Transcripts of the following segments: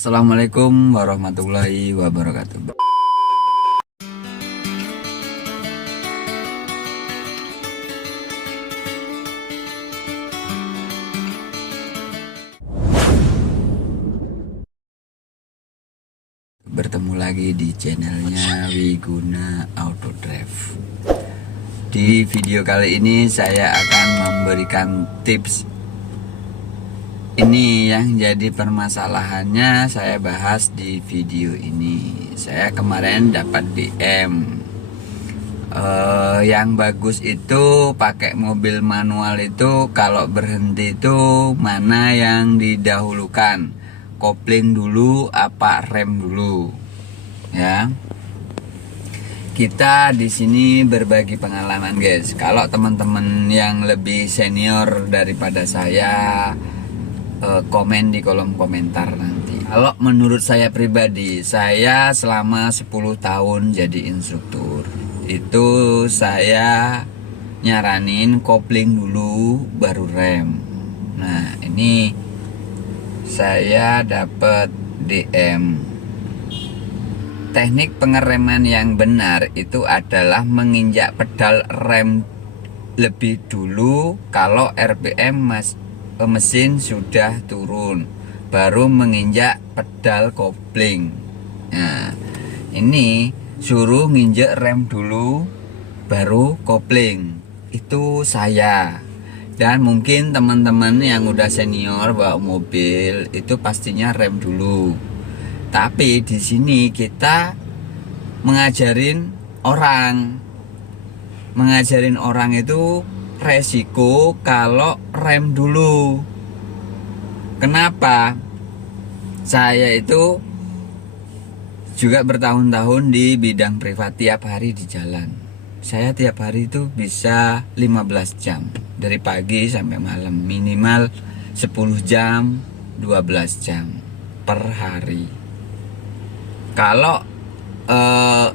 Assalamualaikum warahmatullahi wabarakatuh. Bertemu lagi di channelnya Wiguna Auto Drive. Di video kali ini saya akan memberikan tips. Ini yang jadi permasalahannya saya bahas di video ini. Saya kemarin dapat DM yang bagus itu pakai mobil manual itu kalau berhenti itu mana yang didahulukan, kopling dulu apa rem dulu, ya. Kita di sini berbagi pengalaman, guys. Kalau teman-teman yang lebih senior daripada saya, komen di kolom komentar nanti. Kalau menurut saya pribadi, saya selama 10 tahun jadi instruktur, itu saya nyaranin kopling dulu baru rem. Nah, ini saya dapat DM. Teknik pengereman yang benar itu adalah menginjak pedal rem lebih dulu kalau RPM mesin sudah turun, baru menginjak pedal kopling. Nah, ini suruh nginjek rem dulu baru kopling. Itu saya. Dan mungkin teman-teman yang udah senior bawa mobil itu pastinya rem dulu. Tapi di sini kita mengajarin orang itu resiko kalau rem dulu. Kenapa? Saya itu juga bertahun-tahun di bidang privat, tiap hari di jalan. Saya tiap hari itu bisa 15 jam dari pagi sampai malam, minimal 10 jam 12 jam per hari. Kalau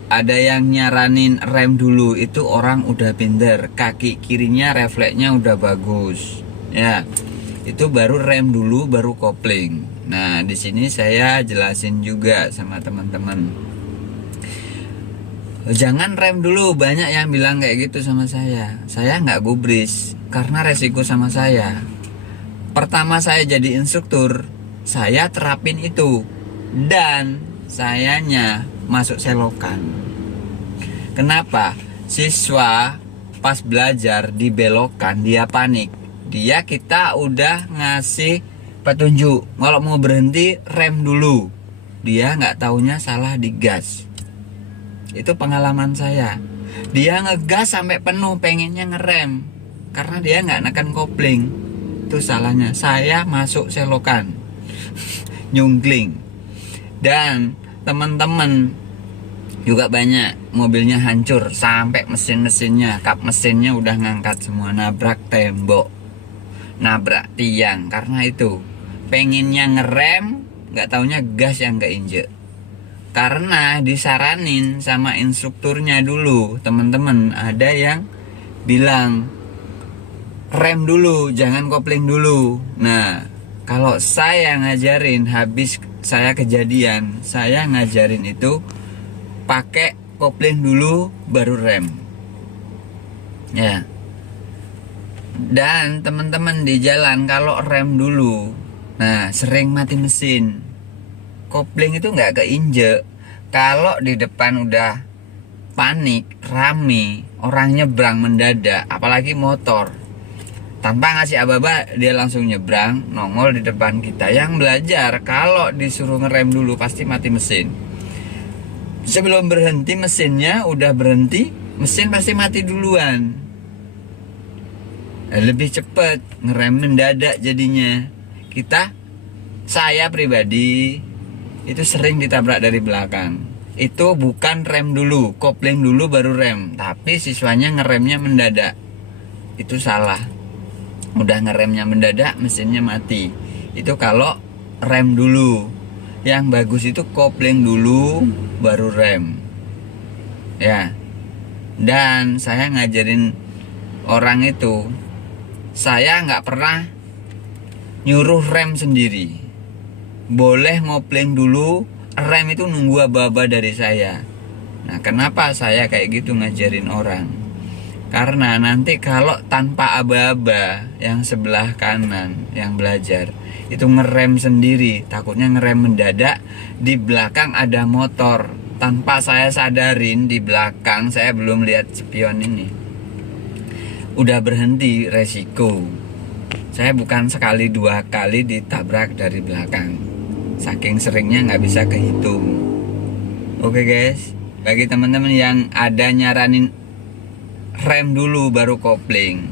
ada yang nyaranin rem dulu, itu orang udah pinter, kaki kirinya refleksnya udah bagus, ya. Itu baru rem dulu baru kopling. Nah, di sini saya jelasin juga sama teman-teman. Jangan rem dulu, banyak yang bilang kayak gitu sama saya. Saya nggak gubris karena resiko sama saya. Pertama saya jadi instruktur, saya terapin itu dan sayanya masuk selokan. Kenapa? Siswa pas belajar dibelokan dia panik. Kita udah ngasih petunjuk kalau mau berhenti rem dulu, dia nggak taunya salah digas. Itu pengalaman saya. Dia ngegas sampai penuh, pengennya ngerem karena dia nggak nekan kopling. Itu salahnya. Saya masuk selokan nyungkling. Dan teman-teman juga banyak mobilnya hancur sampai mesinnya, kap mesinnya udah ngangkat semua, nabrak tembok, nabrak tiang. Karena itu pengennya ngerem, nggak taunya gas yang keinjek. Karena disaranin sama instrukturnya dulu, teman-teman, ada yang bilang rem dulu, jangan kopling dulu. Nah, kalau saya ngajarin, habis saya kejadian, saya ngajarin itu pakai kopling dulu baru rem, ya. Dan teman-teman di jalan kalau rem dulu, nah sering mati mesin. Kopling itu nggak keinjek. Kalau di depan udah panik, rame, orang nyebrang mendadak, apalagi motor, tanpa ngasih aba-aba dia langsung nyebrang, nongol di depan kita. Yang belajar kalau disuruh ngerem dulu pasti mati mesin. Sebelum berhenti mesinnya udah berhenti, mesin pasti mati duluan. Lebih cepat ngerem mendadak jadinya. Saya pribadi itu sering ditabrak dari belakang. Itu bukan rem dulu, kopling dulu baru rem, tapi siswanya ngeremnya mendadak. Itu salah. Udah ngeremnya mendadak, mesinnya mati. Itu kalau rem dulu. Yang bagus itu kopling dulu baru rem, ya. Dan saya ngajarin orang itu, saya nggak pernah nyuruh rem sendiri. boleh ngopling dulu, rem itu nunggu aba-aba dari saya. Nah, kenapa saya kayak gitu ngajarin orang? Karena nanti kalau tanpa aba-aba, yang sebelah kanan yang belajar itu ngerem sendiri, takutnya ngerem mendadak, di belakang ada motor, tanpa saya sadarin di belakang saya belum lihat spion ini udah berhenti, resiko. Saya bukan sekali dua kali ditabrak dari belakang, saking seringnya nggak bisa kehitung. Oke guys, bagi teman-teman yang ada nyaranin rem dulu baru kopling,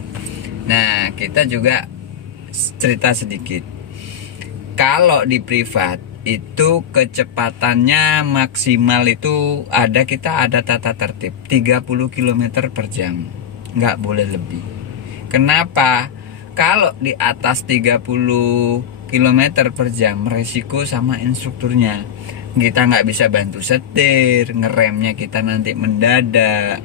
nah kita juga cerita sedikit. Kalau di privat itu kecepatannya maksimal itu kita ada tata tertib 30 km per jam, nggak boleh lebih. Kenapa? Kalau di atas 30 km per jam resiko sama instrukturnya, kita nggak bisa bantu setir, ngeremnya kita nanti mendadak.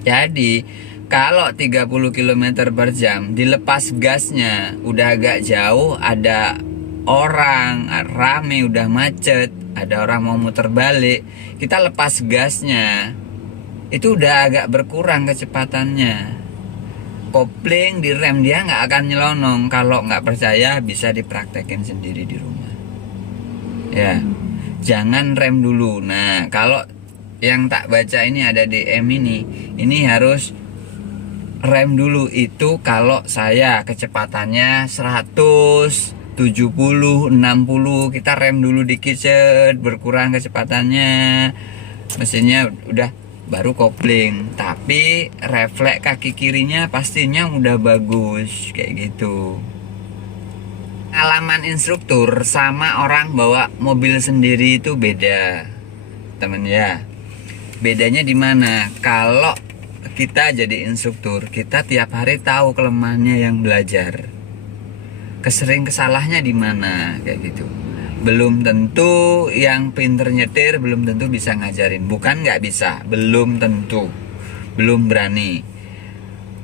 Jadi kalau 30 km per jam dilepas gasnya, udah agak jauh, ada orang rame, udah macet, ada orang mau muter balik, kita lepas gasnya, itu udah agak berkurang kecepatannya. Kopling di rem dia nggak akan nyelonong. Kalau nggak percaya bisa dipraktekin sendiri di rumah. Ya, jangan rem dulu. Nah, kalau yang tak baca ini ada DM ini harus rem dulu. Itu kalau saya kecepatannya 100, 70, 60, kita rem dulu dikit, berkurang kecepatannya, mesinnya udah, baru kopling. Tapi refleks kaki kirinya pastinya udah bagus kayak gitu. Pengalaman instruktur sama orang bawa mobil sendiri itu beda, temen ya. Bedanya di mana? Kalau kita jadi instruktur, kita tiap hari tahu kelemahannya yang belajar, kesering kesalahnya di mana kayak gitu. Belum tentu yang pinter nyetir belum tentu bisa ngajarin. Bukan nggak bisa, belum tentu, belum berani.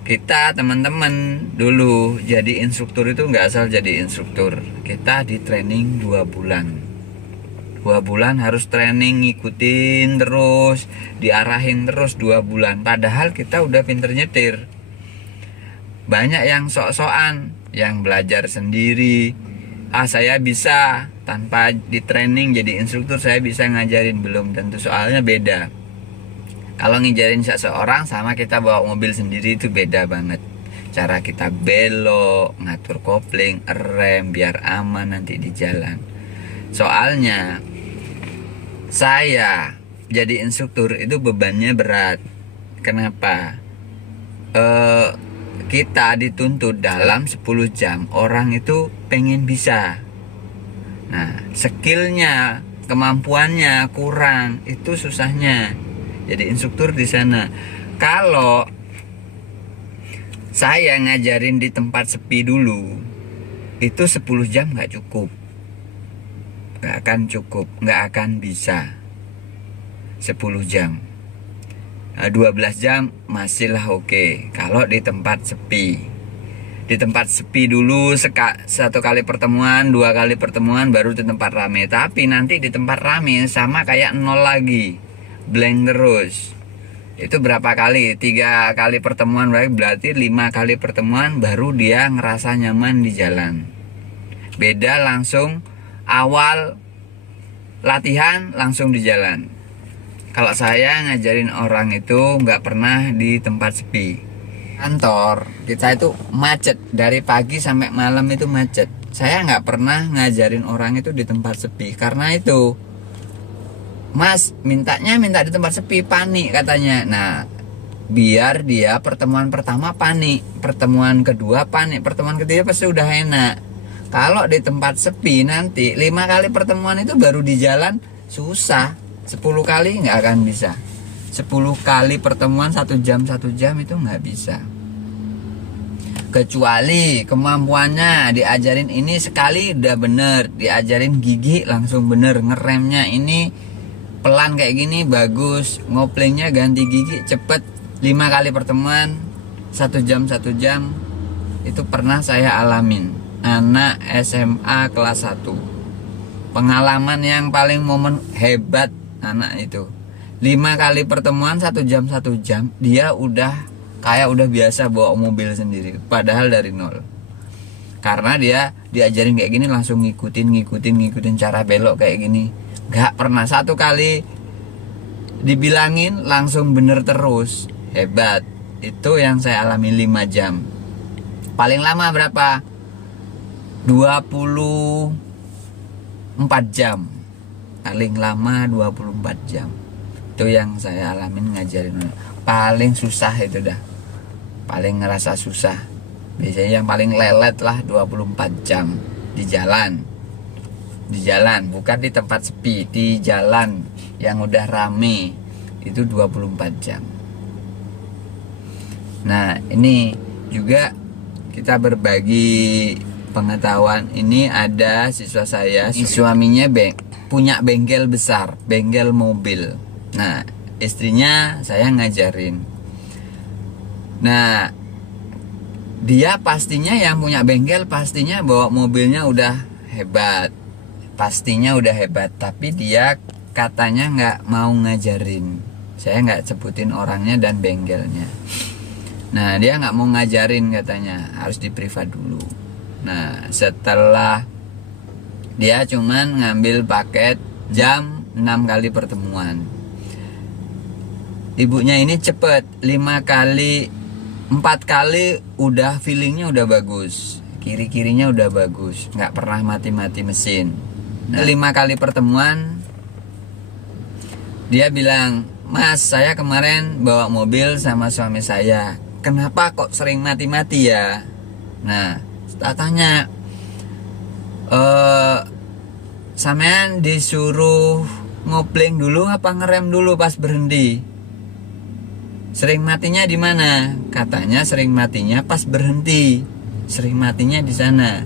Kita teman-teman dulu jadi instruktur itu nggak asal jadi instruktur. Kita di training 2 bulan. 2 bulan harus training, ngikutin terus, diarahin terus 2 bulan. Padahal kita udah pinter nyetir. Banyak yang sok-sokan, yang belajar sendiri. Saya bisa, tanpa di training jadi instruktur saya bisa ngajarin, belum tentu, soalnya beda. Kalau ngajarin seseorang sama kita bawa mobil sendiri itu beda banget. Cara kita belok, ngatur kopling, rem biar aman nanti di jalan. Soalnya saya jadi instruktur itu bebannya berat. Kenapa? Kita dituntut dalam 10 jam, orang itu pengen bisa. Nah, skillnya, kemampuannya kurang, itu susahnya jadi instruktur di sana. Kalau saya ngajarin di tempat sepi dulu, itu 10 jam nggak cukup, nggak akan cukup, nggak akan bisa 10 jam. 12 jam masihlah oke. Kalau di tempat sepi, di tempat sepi dulu 1 kali pertemuan, 2 kali pertemuan, baru di tempat rame. Tapi nanti di tempat rame sama kayak 0 lagi, blank terus. Itu berapa kali? 3 kali pertemuan, berarti 5 kali pertemuan baru dia ngerasa nyaman di jalan. Beda langsung awal latihan langsung di jalan. Kalau saya ngajarin orang itu nggak pernah di tempat sepi. Kantor kita itu macet, dari pagi sampai malam itu macet. Saya nggak pernah ngajarin orang itu di tempat sepi. Karena itu, Mas minta di tempat sepi, panik katanya. Nah, biar dia pertemuan pertama panik, pertemuan kedua panik, pertemuan ketiga pasti udah enak. Kalau di tempat sepi nanti 5 kali pertemuan itu baru di jalan susah. 10 kali nggak akan bisa. 10 kali pertemuan 1 jam itu nggak bisa. Kecuali kemampuannya diajarin ini sekali udah bener, diajarin gigi langsung bener, ngeremnya ini pelan kayak gini bagus, ngoplingnya ganti gigi cepet. 5 kali pertemuan 1 jam itu pernah saya alamin. Anak SMA kelas 1 Pengalaman yang paling momen hebat anak itu. 5 kali pertemuan 1 jam dia udah kayak udah biasa bawa mobil sendiri, padahal dari nol. Karena dia diajarin kayak gini langsung ngikutin cara belok kayak gini. Gak pernah satu kali dibilangin langsung bener terus. Hebat. Itu yang saya alami 5 jam. Paling lama berapa? 24 jam. Paling lama 24 jam. Itu yang saya alamin ngajarin. Paling susah itu dah. Paling ngerasa susah. Biasanya yang paling lelet lah 24 jam di jalan. Di jalan, bukan di tempat sepi, di jalan yang udah rame. Itu 24 jam. Nah, ini juga kita berbagi pengetahuan. Ini ada siswa saya, suaminya punya bengkel besar, bengkel mobil. Nah, istrinya saya ngajarin. Nah, dia pastinya yang punya bengkel pastinya bawa mobilnya udah hebat. Pastinya udah hebat, tapi dia katanya nggak mau ngajarin. Saya nggak sebutin orangnya dan bengkelnya. Nah, dia nggak mau ngajarin katanya, harus di privat dulu. Nah, setelah dia cuman ngambil paket jam 6 kali pertemuan. Ibunya ini cepet, 4 kali udah feelingnya udah bagus, kiri-kirinya udah bagus, nggak pernah mati-mati mesin. Nah, 5 kali pertemuan dia bilang, "Mas, saya kemarin bawa mobil sama suami saya, kenapa kok sering mati-mati ya?" Nah, tak tanya, sampean disuruh ngopling dulu apa ngerem dulu pas berhenti? Sering matinya di mana? Katanya sering matinya pas berhenti. Sering matinya di sana.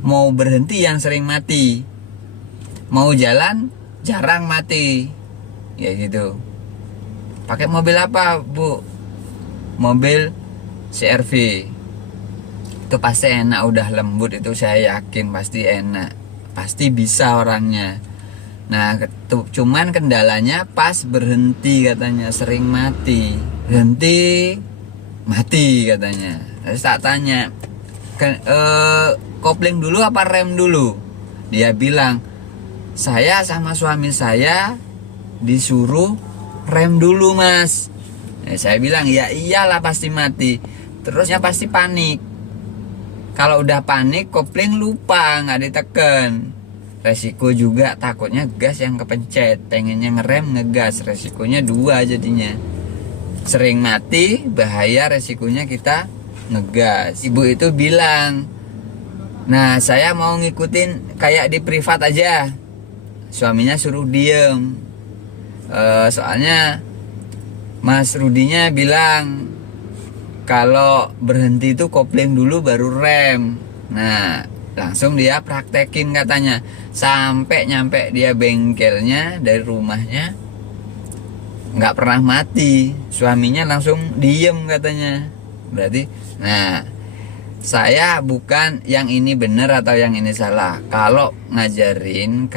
Mau berhenti yang sering mati. Mau jalan jarang mati. Ya gitu. Pakai mobil apa, Bu? Mobil CR-V. Itu pasti enak, udah lembut, itu saya yakin pasti enak. Pasti bisa orangnya. Nah, cuman kendalanya pas berhenti katanya, sering mati. Berhenti mati katanya. Terus tak tanya, kopling dulu apa rem dulu? Dia bilang, saya sama suami saya disuruh rem dulu, Mas. Saya bilang, ya iyalah pasti mati. Terusnya pasti panik. Kalau udah panik, kopling lupa, nggak diteken. Resiko juga takutnya gas yang kepencet. Pengennya ngerem, ngegas. Resikonya 2 jadinya. Sering mati, bahaya, resikonya kita ngegas. Ibu itu bilang, nah saya mau ngikutin kayak di privat aja. Suaminya suruh diem. Soalnya Mas Rudinya bilang kalau berhenti itu kopling dulu baru rem. Nah, langsung dia praktekin katanya. Sampai nyampe dia bengkelnya dari rumahnya nggak pernah mati. Suaminya langsung diem katanya. Berarti, nah, saya bukan yang ini benar atau yang ini salah. Kalau ngajarin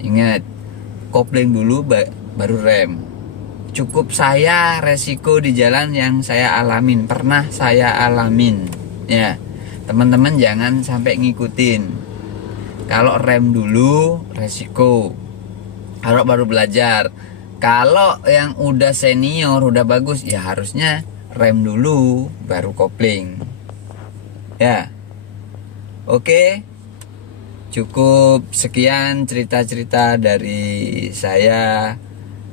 ingat, kopling dulu baru rem. Cukup saya resiko di jalan yang saya alamin, pernah saya alamin. Ya, teman-teman jangan sampai ngikutin. Kalau rem dulu resiko. Kalau baru belajar. Kalau yang udah senior, udah bagus, ya harusnya rem dulu baru kopling. Ya. Oke. Cukup sekian cerita-cerita dari saya.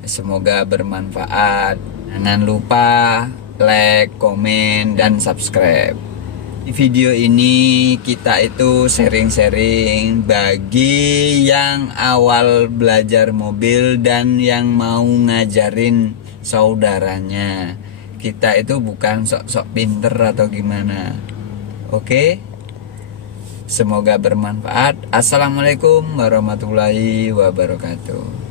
Semoga bermanfaat. Jangan lupa like, komen, dan subscribe. Di video ini kita itu sharing-sharing bagi yang awal belajar mobil dan yang mau ngajarin saudaranya. Kita itu bukan sok-sok pinter atau gimana. Oke? Semoga bermanfaat. Assalamualaikum warahmatullahi wabarakatuh.